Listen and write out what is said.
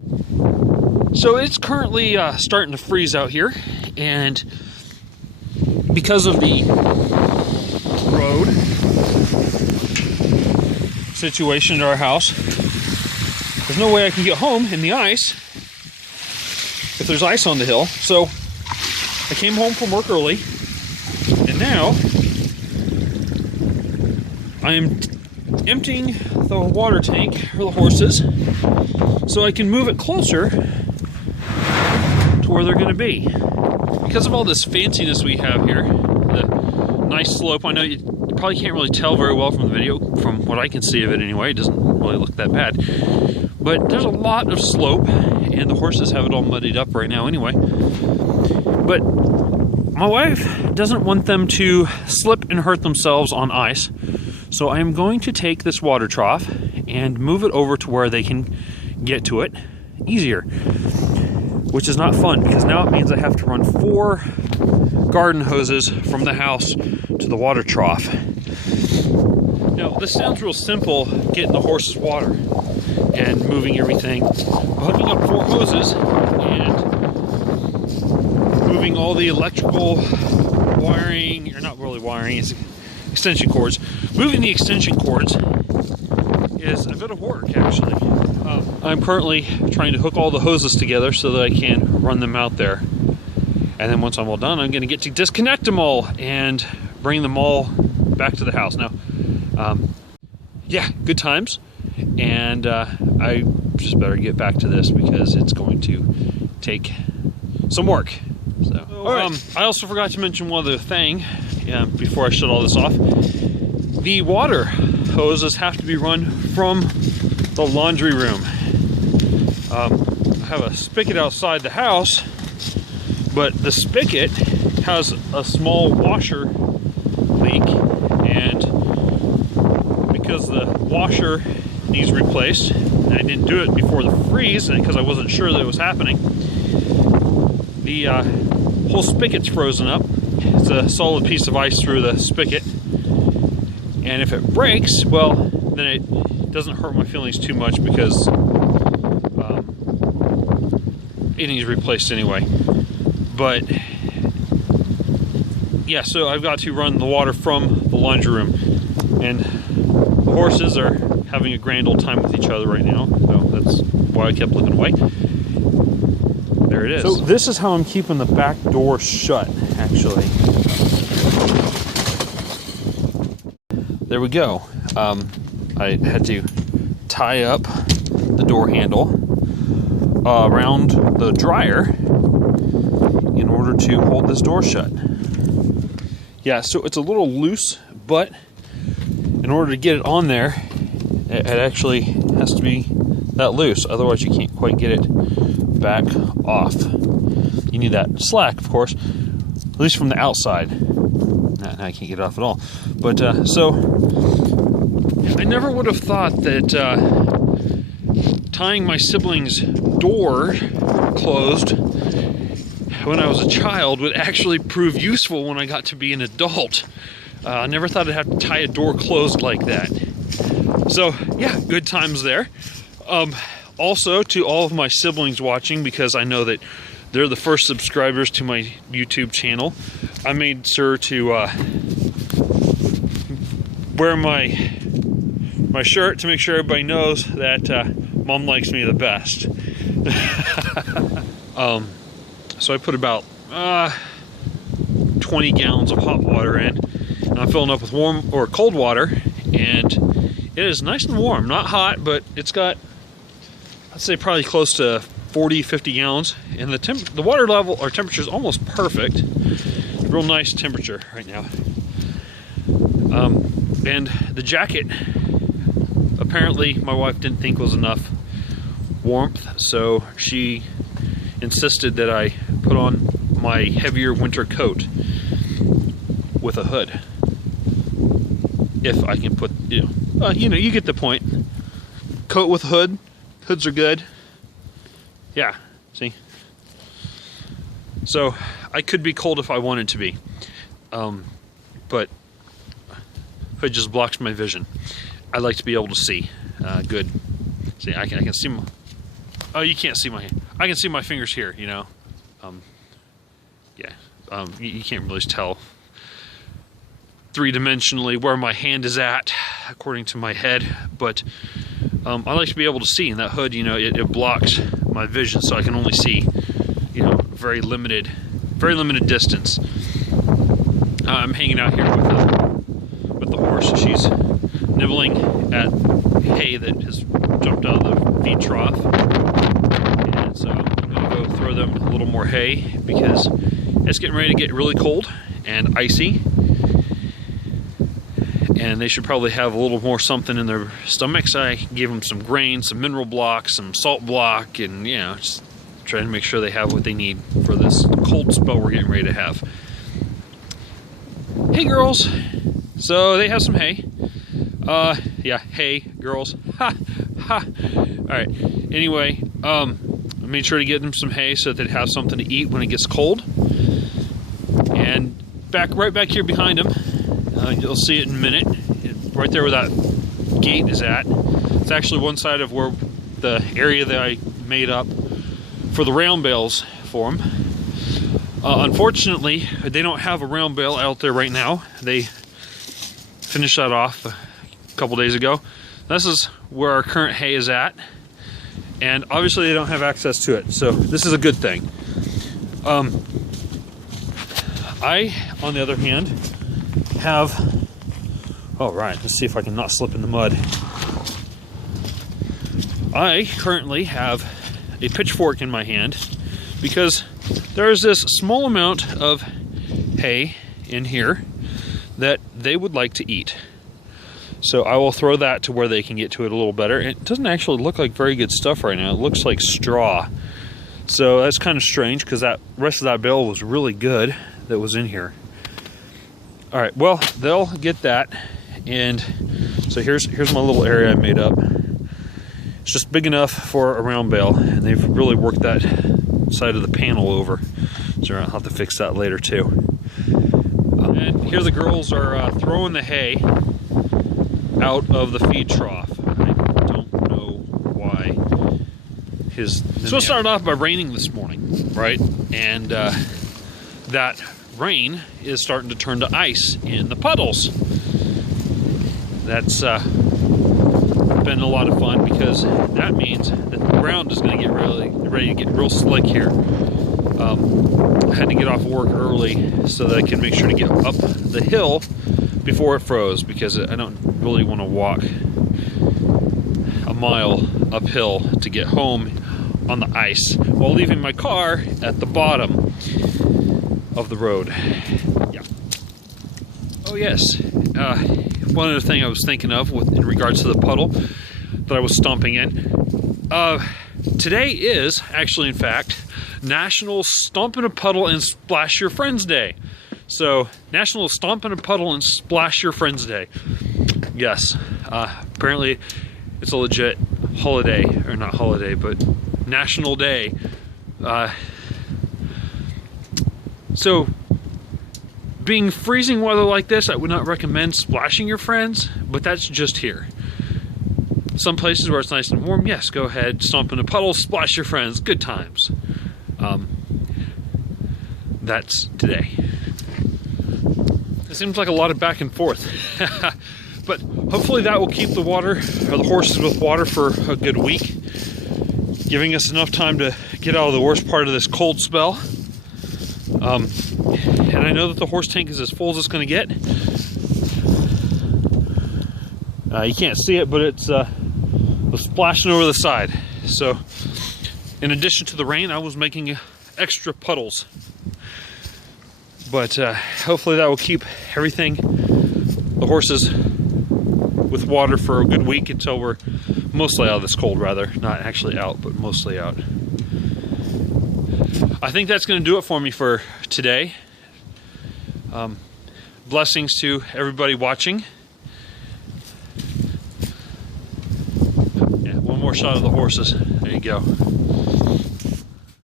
So it's currently starting to freeze out here, and because of the road situation at our house, there's no way I can get home in the ice if there's ice on the hill. So I came home from work early, and now I am emptying the water tank for the horses so I can move it closer to where they're going to be. Because of all this fanciness we have here, the nice slope, I know you probably can't really tell very well from the video, from what I can see of it anyway, it doesn't really look that bad. But there's a lot of slope, and the horses have it all muddied up right now anyway. But my wife doesn't want them to slip and hurt themselves on ice, so I am going to take this water trough and move it over to where they can get to it easier. Which is not fun, because now it means I have to run 4 garden hoses from the house to the water trough. Now, this sounds real simple, getting the horses water and moving everything. Hooking up 4 hoses and moving all the electrical wiring, or not really wiring, it's extension cords. Moving the extension cords is a bit of work, actually. I'm currently trying to hook all the hoses together so that I can run them out there. And then once I'm all done, I'm going to get to disconnect them all and bring them all back to the house. Now, yeah, good times. And I just better get back to this because it's going to take some work. So, all right. I also forgot to mention one other thing before I shut all this off. The water hoses have to be run from the laundry room. I have a spigot outside the house, but the spigot has a small washer leak, and because the washer needs replaced, and I didn't do it before the freeze because I wasn't sure that it was happening, the whole spigot's frozen up. It's a solid piece of ice through the spigot, and if it breaks, well, then it doesn't hurt my feelings too much because it needs replaced anyway. But yeah, so I've got to run the water from the laundry room, and the horses are having a grand old time with each other right now, so that's why I kept looking away. There it is. So this is how I'm keeping the back door shut, actually. There we go. I had to tie up the door handle around the dryer in order to hold this door shut. Yeah, so it's a little loose, but in order to get it on there, it actually has to be that loose. Otherwise, you can't quite get it back off. You need that slack, of course, at least from the outside. Now I can't get it off at all. But so I never would have thought that tying my siblings' door closed when I was a child would actually prove useful when I got to be an adult. I never thought I'd have to tie a door closed like that. So yeah, good times there. Also, to all of my siblings watching, because I know that they're the first subscribers to my YouTube channel, I made sure to wear my shirt to make sure everybody knows that Mom likes me the best. So I put about 20 gallons of hot water in, and I'm filling up with warm or cold water, and it is nice and warm. Not hot, but it's got, I'd say, probably close to 40-50 gallons, and the water level or temperature is almost perfect. Real nice temperature right now. And the jacket, apparently my wife didn't think was enough warmth, so she insisted that I put on my heavier winter coat with a hood. If I can put, you get the point. Coat with hood. Hoods are good. Yeah, see? So I could be cold if I wanted to be, but hood just blocks my vision. I like to be able to see good. See, I can see Oh, you can't see my hand. I can see my fingers here, you know. Yeah, you can't really tell three-dimensionally where my hand is at, according to my head, but I like to be able to see, and that hood, you know, it blocks my vision, so I can only see, you know, very limited distance. I'm hanging out here with the horse. She's nibbling at hay that has jumped out of the feed trough, and so I'm gonna go throw them a little more hay because it's getting ready to get really cold and icy, and they should probably have a little more something in their stomachs. I gave them some grain, some mineral block, some salt block, and you know, just trying to make sure they have what they need for this cold spell we're getting ready to have. Hey girls, so they have some hay. Yeah, hey girls, ha ha. All right. Anyway, I made sure to get them some hay so that they'd have something to eat when it gets cold. And right back here behind them, you'll see it in a minute. Right there where that gate is at. It's actually one side of where the area that I made up for the round bales for them. Unfortunately, they don't have a round bale out there right now. They finished that off a couple days ago. This is where our current hay is at, and obviously they don't have access to it, so this is a good thing. I, on the other hand, have... All right, let's see if I can not slip in the mud. I currently have a pitchfork in my hand because there's this small amount of hay in here that they would like to eat. So I will throw that to where they can get to it a little better. It doesn't actually look like very good stuff right now. It looks like straw. So that's kind of strange because that rest of that bale was really good that was in here. All right, well, they'll get that. And so here's my little area I made up. It's just big enough for a round bale, and they've really worked that side of the panel over. So I'll have to fix that later too. And here the girls are throwing the hay out of the feed trough. I don't know why. So it started off by raining this morning, right? And that rain is starting to turn to ice in the puddles. That's been a lot of fun because that means that the ground is going to get ready to get real slick here. I had to get off work early so that I can make sure to get up the hill before it froze, because I don't really want to walk a mile uphill to get home on the ice while leaving my car at the bottom of the road. Yeah. Oh yes. One other thing I was thinking of in regards to the puddle that I was stomping in. Today is actually, in fact, National Stomp in a Puddle and Splash Your Friends Day. So, National Stomp in a Puddle and Splash Your Friends Day. Yes, apparently it's a legit holiday, or not holiday, but national day. So, being freezing weather like this, I would not recommend splashing your friends, but that's just here. Some places where it's nice and warm, yes, go ahead, stomp in a puddle, splash your friends, good times. That's today. It seems like a lot of back and forth. But hopefully that will keep the horses with water for a good week, giving us enough time to get out of the worst part of this cold spell. And I know that the horse tank is as full as it's going to get. You can't see it, but it's splashing over the side. So, in addition to the rain, I was making extra puddles. But hopefully that will keep everything, the horses, with water for a good week until we're mostly out of this cold, rather. Not actually out, but mostly out. I think that's going to do it for me for today. Blessings to everybody watching. Yeah, one more shot of the horses. There you go.